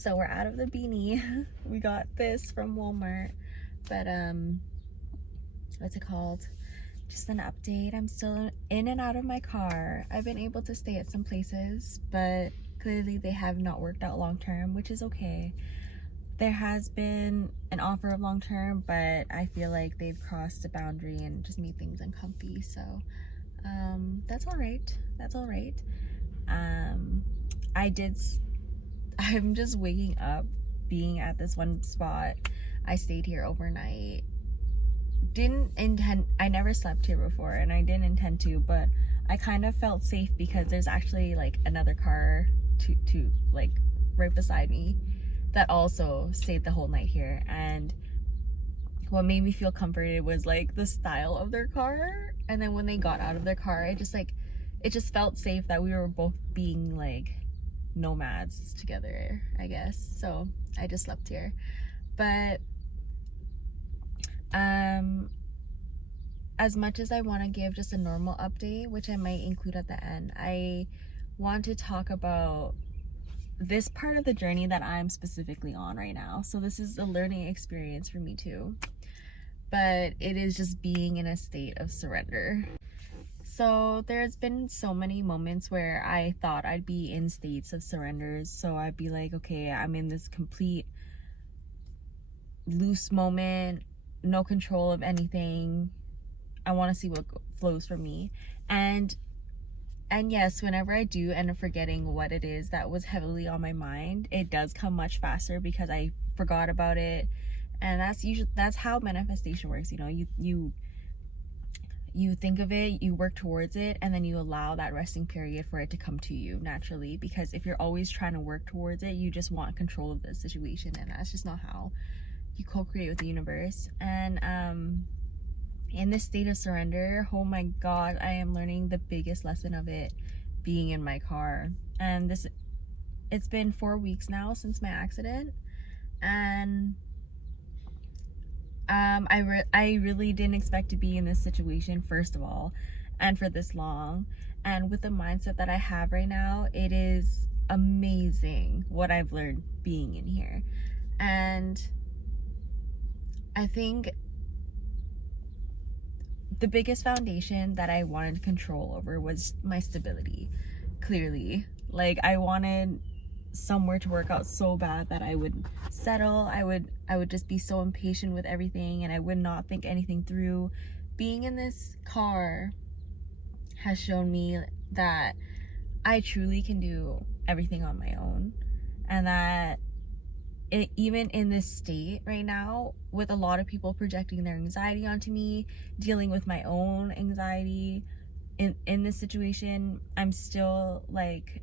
So we're out of the beanie. We got this from Walmart, but what's it called? Just an update. I'm still in and out of my car. I've been able to stay at some places, but clearly they have not worked out long term, which is okay. There has been an offer of long term, but I feel like they've crossed the boundary and just made things uncomfy. So that's all right. That's all right. I'm just waking up being at this one spot. I stayed here overnight. I never slept here before, and I didn't intend to, but I kind of felt safe because there's actually like another car to like right beside me that also stayed the whole night here. And what made me feel comforted was like the style of their car. And then when they got out of their car, it just felt safe that we were both being like nomads together, I guess. So I just slept here. But as much as I want to give just a normal update, which I might include at the end, I want to talk about this part of the journey that I'm specifically on right now. So this is a learning experience for me too, but it is just being in a state of surrender. So there's been so many moments where I thought I'd be in states of surrenders. So I'd be like, okay, I'm in this complete loose moment, no control of anything. I want to see what flows from me. And yes, whenever I do end up forgetting what it is that was heavily on my mind, it does come much faster because I forgot about it. And that's how manifestation works. You know, you think of it, you work towards it, and then you allow that resting period for it to come to you naturally. Because if you're always trying to work towards it, you just want control of the situation, and that's just not how you co-create with the universe. And in this state of surrender, oh my god, I am learning the biggest lesson of it being in my car. And it's been 4 weeks now since my accident, and I really didn't expect to be in this situation, first of all, and for this long. And with the mindset that I have right now, it is amazing what I've learned being in here. And I think the biggest foundation that I wanted control over was my stability. Clearly, like, I wanted somewhere to work out so bad that I would settle. I would just be so impatient with everything, and I would not think anything through. Being in this car has shown me that I truly can do everything on my own, and that even in this state right now, with a lot of people projecting their anxiety onto me, dealing with my own anxiety in this situation, I'm still like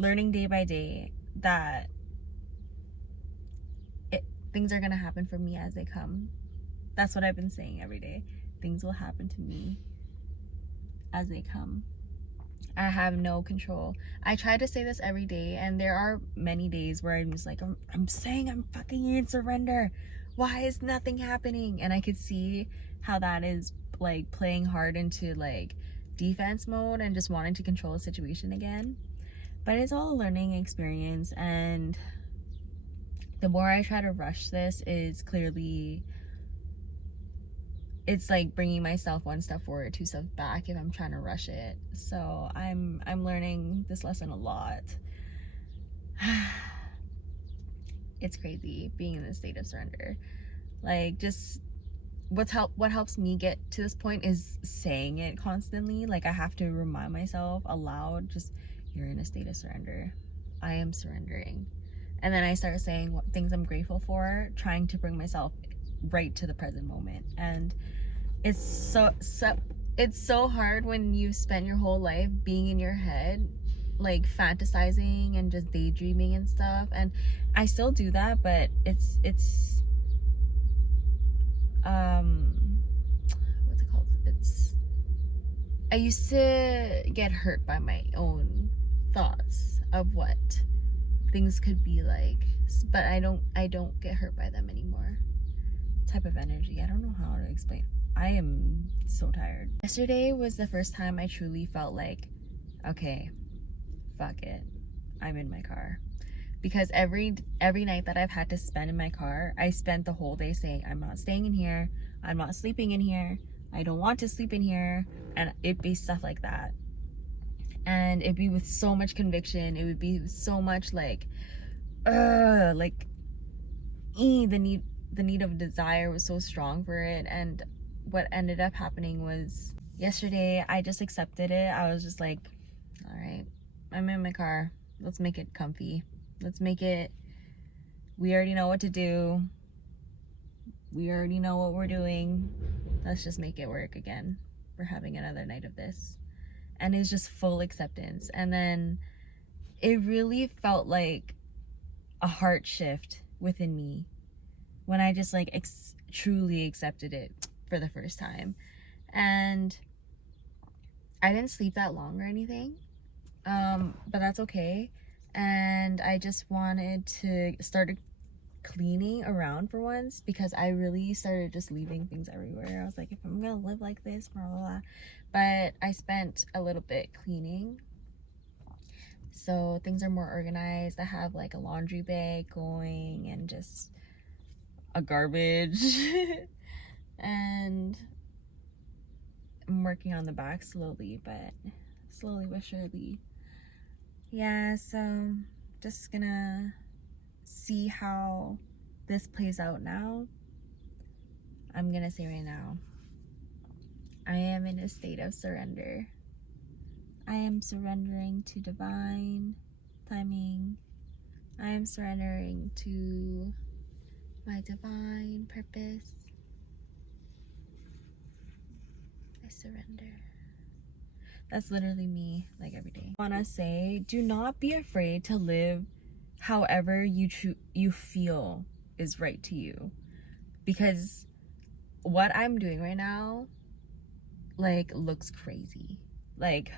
learning day by day that things are gonna happen for me as they come. That's what I've been saying every day. Things will happen to me as they come. I have no control. I try to say this every day, and there are many days where I'm just like, I'm saying I'm fucking in surrender. Why is nothing happening? And I could see how that is like playing hard into like defense mode and just wanting to control the situation again. But it's all a learning experience, and the more I try to rush this, is clearly it's like bringing myself one step forward, two steps back if I'm trying to rush it. So I'm learning this lesson a lot. It's crazy being in this state of surrender. Like, just what helps me get to this point is saying it constantly. Like, I have to remind myself aloud, just, you're in a state of surrender. I am surrendering. And then I start saying what things I'm grateful for, trying to bring myself right to the present moment. And it's so hard when you spend your whole life being in your head, like fantasizing and just daydreaming and stuff. And I still do that, but it's what's it called? I used to get hurt by my own thoughts of what things could be like, but I don't get hurt by them anymore. Type of energy, I don't know how to explain. I am so tired. Yesterday was the first time I truly felt like, okay, fuck it, I'm in my car. because every night that I've had to spend in my car, I spent the whole day saying, I'm not staying in here, I'm not sleeping in here, I don't want to sleep in here, and it'd be stuff like that. And it'd be with so much conviction, it would be so much like the need of desire was so strong for it. And what ended up happening was, yesterday I just accepted it. I was just like, all right, I'm in my car, let's make it comfy, let's make it, we already know what to do, we already know what we're doing, let's just make it work again. We're having another night of this. And it's just full acceptance. And then it really felt like a heart shift within me when I just like truly accepted it for the first time. And I didn't sleep that long or anything, but that's okay. And I just wanted to start cleaning around for once, because I really started just leaving things everywhere. I was like, if I'm gonna live like this, blah blah blah. But I spent a little bit cleaning, so things are more organized. I have like a laundry bag going and just a garbage and I'm working on the back slowly but surely. Yeah, so just gonna see how this plays out now. I'm gonna say right now, I am in a state of surrender. I am surrendering to divine timing. I am surrendering to my divine purpose. I surrender. That's literally me, like every day. I wanna say, do not be afraid to live however you feel is right to you, because what I'm doing right now like looks crazy. Like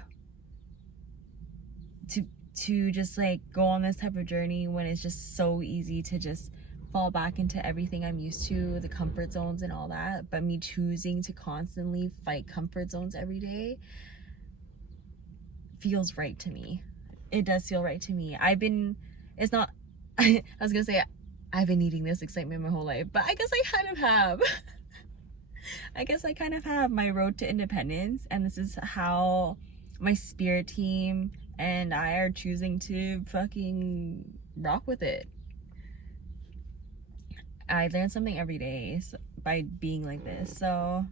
to just like go on this type of journey when it's just so easy to just fall back into everything I'm used to, the comfort zones and all that. But me choosing to constantly fight comfort zones every day feels right to me. It does feel right to me. It's not I was gonna say I've been needing this excitement my whole life, but I guess I kind of have. I guess I kind of have my road to independence, and this is how my spirit team and I are choosing to fucking rock with it. I learn something every day by being like this, so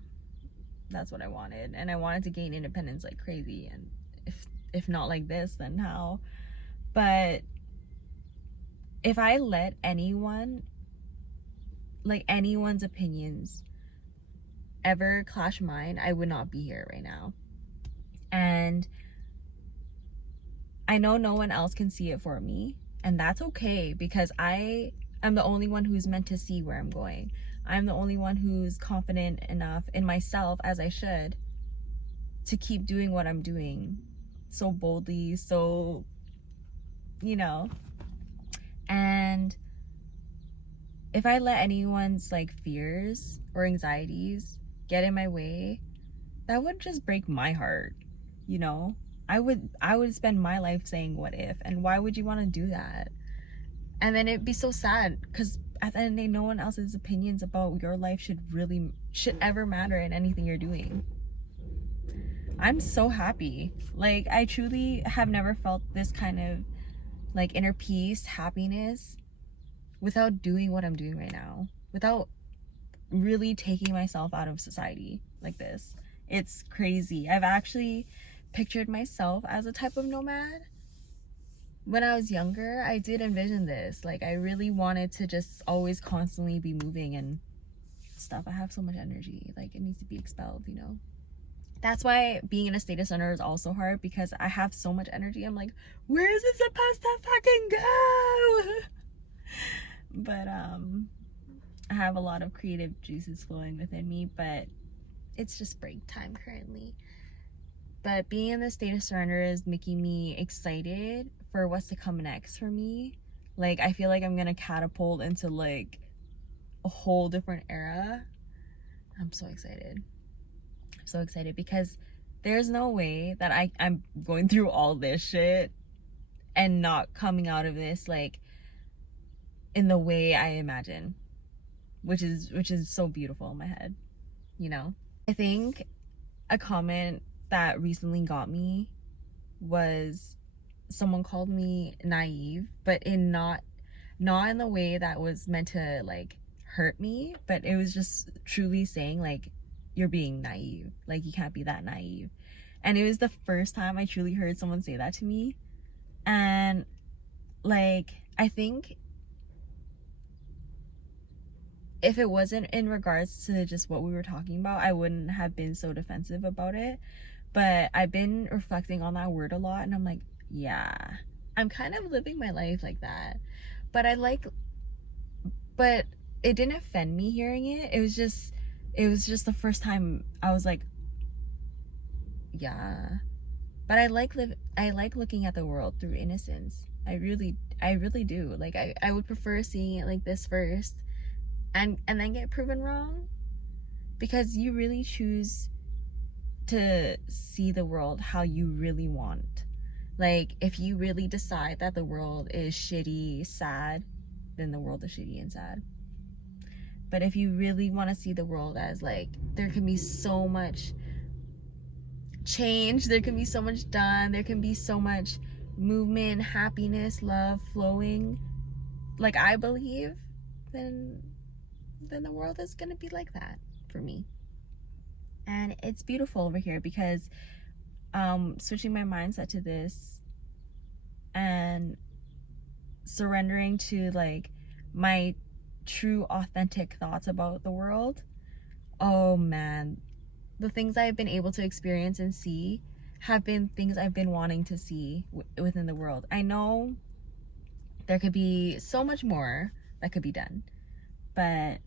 that's what I wanted. And I wanted to gain independence like crazy, and if not like this, then how? But if I let anyone's opinions ever clash mine, I would not be here right now. And I know no one else can see it for me, and that's okay, because I am the only one who's meant to see where I'm going. I'm the only one who's confident enough in myself, as I should, to keep doing what I'm doing so boldly, so, and if I let anyone's like fears or anxieties get in my way, that would just break my heart. I would spend my life saying what if, and why would you want to do that? And then it'd be so sad, because at the end of the day, no one else's opinions about your life should ever matter in anything you're doing. I'm so happy. Like, I truly have never felt this kind of like inner peace, happiness, without doing what I'm doing right now, without really taking myself out of society like this. It's crazy. I've actually pictured myself as a type of nomad. When I was younger, I did envision this. Like, I really wanted to just always constantly be moving and stuff. I have so much energy, like it needs to be expelled. That's why being in a state of surrender is also hard, because I have so much energy. I'm like, where is it supposed to fucking go? But I have a lot of creative juices flowing within me, but it's just break time currently. But being in the state of surrender is making me excited for what's to come next for me. Like, I feel like I'm gonna catapult into like a whole different era. I'm so excited. I'm so excited, because there's no way that I'm going through all this shit and not coming out of this like in the way I imagine, which is so beautiful in my head, you know? I think a comment that recently got me was someone called me naive, but in not in the way that was meant to like hurt me, but it was just truly saying like, you're being naive, like you can't be that naive. And it was the first time I truly heard someone say that to me. And like, I think if it wasn't in regards to just what we were talking about, I wouldn't have been so defensive about it. But I've been reflecting on that word a lot, and I'm like, yeah, I'm kind of living my life like that. But but it didn't offend me hearing it. It was just the first time I was like, yeah. But I like looking at the world through innocence. I really do. Like I would prefer seeing it like this first and then get proven wrong, because you really choose to see the world how you really want. Like if you really decide that the world is shitty, sad, then the world is shitty and sad. But if you really want to see the world as like there can be so much change, there can be so much done, there can be so much movement, happiness, love flowing, like I believe, then the world is gonna be like that for me. And it's beautiful over here because switching my mindset to this and surrendering to like my true authentic thoughts about the world, oh man, the things I've been able to experience and see have been things I've been wanting to see within the world. I know there could be so much more that could be done, but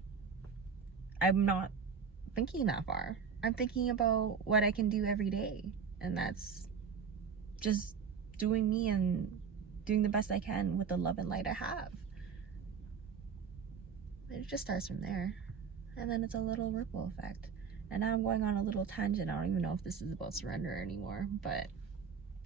I'm not thinking that far. I'm thinking about what I can do every day, and that's just doing me and doing the best I can with the love and light I have. It just starts from there, and then it's a little ripple effect. And now I'm going on a little tangent. I don't even know if this is about surrender anymore, but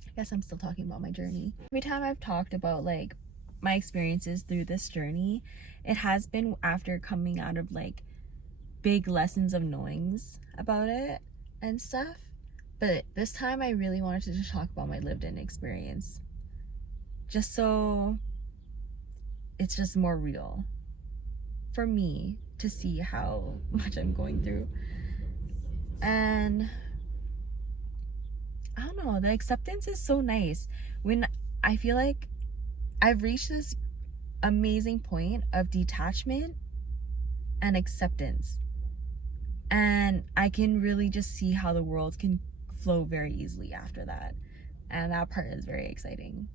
I guess I'm still talking about my journey. Every time I've talked about like my experiences through this journey, it has been after coming out of like big lessons of knowings about it and stuff. But this time I really wanted to just talk about my lived in experience, just so it's just more real for me to see how much I'm going through. And I don't know, the acceptance is so nice when I feel like I've reached this amazing point of detachment and acceptance, and I can really just see how the world can flow very easily after that. And that part is very exciting.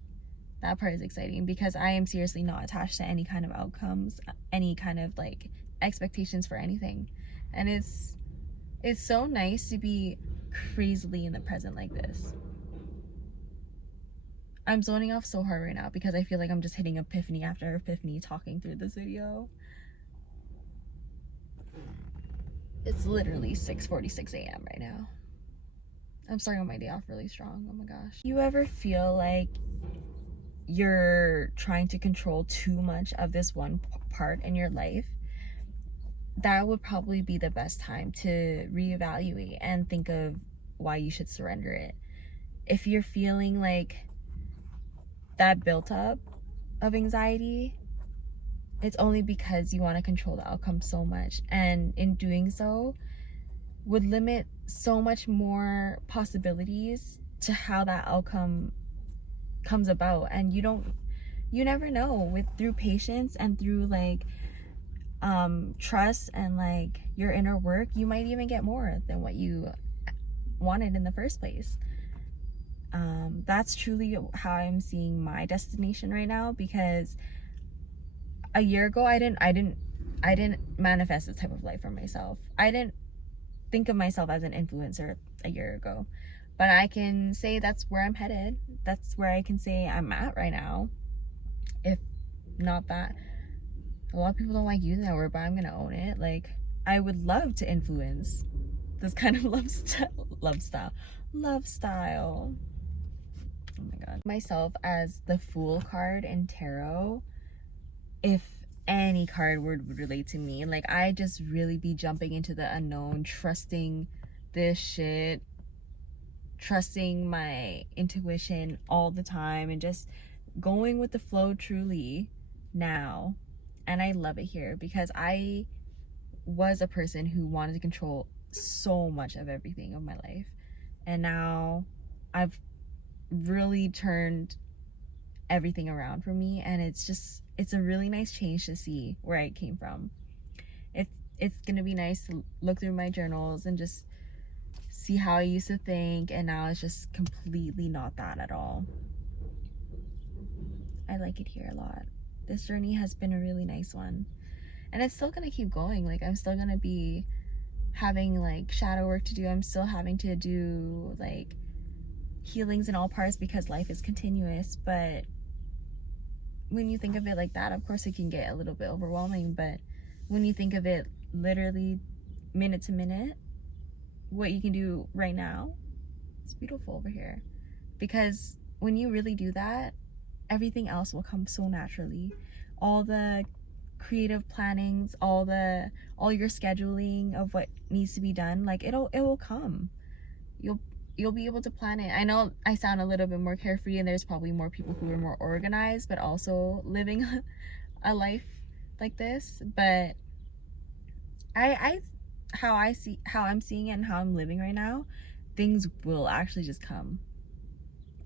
That part is exciting because I am seriously not attached to any kind of outcomes, any kind of like expectations for anything. And it's so nice to be crazily in the present like this. I'm zoning off so hard right now because I feel like I'm just hitting epiphany after epiphany talking through this video. It's literally 6:46 a.m. right now. I'm starting my day off really strong. Oh my gosh. You ever feel like you're trying to control too much of this one part in your life? That would probably be the best time to reevaluate and think of why you should surrender it. If you're feeling like that built up of anxiety, it's only because you want to control the outcome so much, and in doing so would limit so much more possibilities to how that outcome comes about. And you never know, through patience and through like trust and like your inner work, you might even get more than what you wanted in the first place. That's truly how I'm seeing my destination right now, because a year ago I didn't manifest this type of life for myself. I didn't think of myself as an influencer a year ago, but I can say that's where I'm headed. That's where I can say I'm at right now. If not that, a lot of people don't like using that word, but I'm gonna own it. Like, I would love to influence this kind of love style. Oh my god. Myself as the Fool card in tarot, if any card would relate to me. Like, I just really be jumping into the unknown, trusting this shit, trusting my intuition all the time, and just going with the flow truly now. And I love it here because I was a person who wanted to control so much of everything of my life, and now I've really turned everything around for me, and it's a really nice change to see where I came from. It's gonna be nice to look through my journals and just see how I used to think, and now it's just completely not that at all. I like it here a lot. This journey has been a really nice one, and it's still gonna keep going. Like, I'm still gonna be having like shadow work to do. I'm still having to do like healings in all parts because life is continuous. But when you think of it like that, of course it can get a little bit overwhelming, but when you think of it literally minute to minute, what you can do right now, it's beautiful over here. Because when you really do that, everything else will come so naturally. All the creative plannings, all your scheduling of what needs to be done, like it will come. You'll be able to plan it. I know I sound a little bit more carefree, and there's probably more people who are more organized but also living a life like this, but how I'm seeing it and how I'm living right now, things will actually just come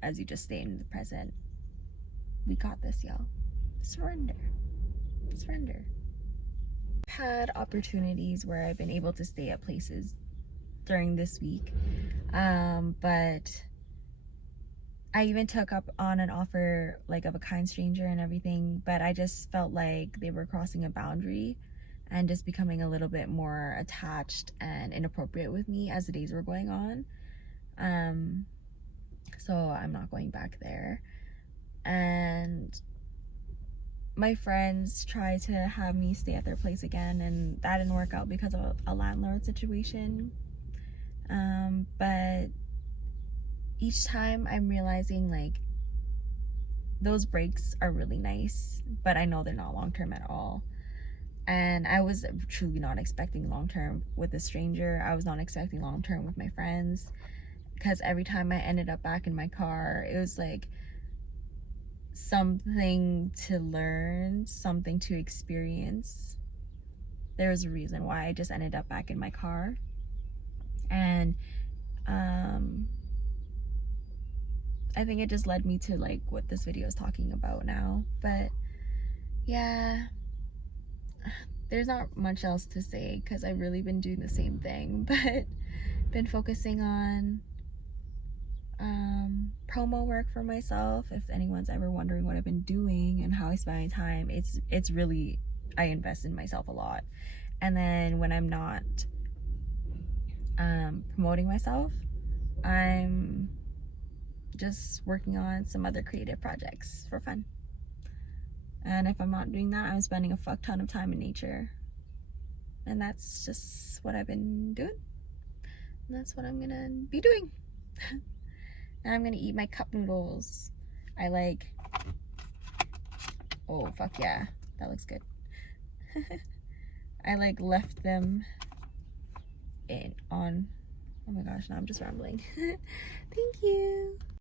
as you just stay in the present. We got this, y'all. Surrender. I've had opportunities where I've been able to stay at places during this week, but I even took up on an offer like of a kind stranger and everything, but I just felt like they were crossing a boundary and just becoming a little bit more attached and inappropriate with me as the days were going on. So I'm not going back there. And my friends tried to have me stay at their place again, and that didn't work out because of a landlord situation. But each time I'm realizing like those breaks are really nice, but I know they're not long-term at all. And I was truly not expecting long-term with a stranger. I was not expecting long-term with my friends, because every time I ended up back in my car, it was like something to learn, something to experience. There was a reason why I just ended up back in my car. And I think it just led me to like what this video is talking about now. But yeah, there's not much else to say because I've really been doing the same thing, but been focusing on promo work for myself. If anyone's ever wondering what I've been doing and how I spend my time, it's really, I invest in myself a lot. And then when I'm not promoting myself, I'm just working on some other creative projects for fun. And if I'm not doing that, I'm spending a fuck ton of time in nature. And that's just what I've been doing. And that's what I'm gonna be doing. Now I'm gonna eat my cup noodles. I like, oh fuck yeah, that looks good. I like left them on, oh my gosh, now I'm just rambling. Thank you.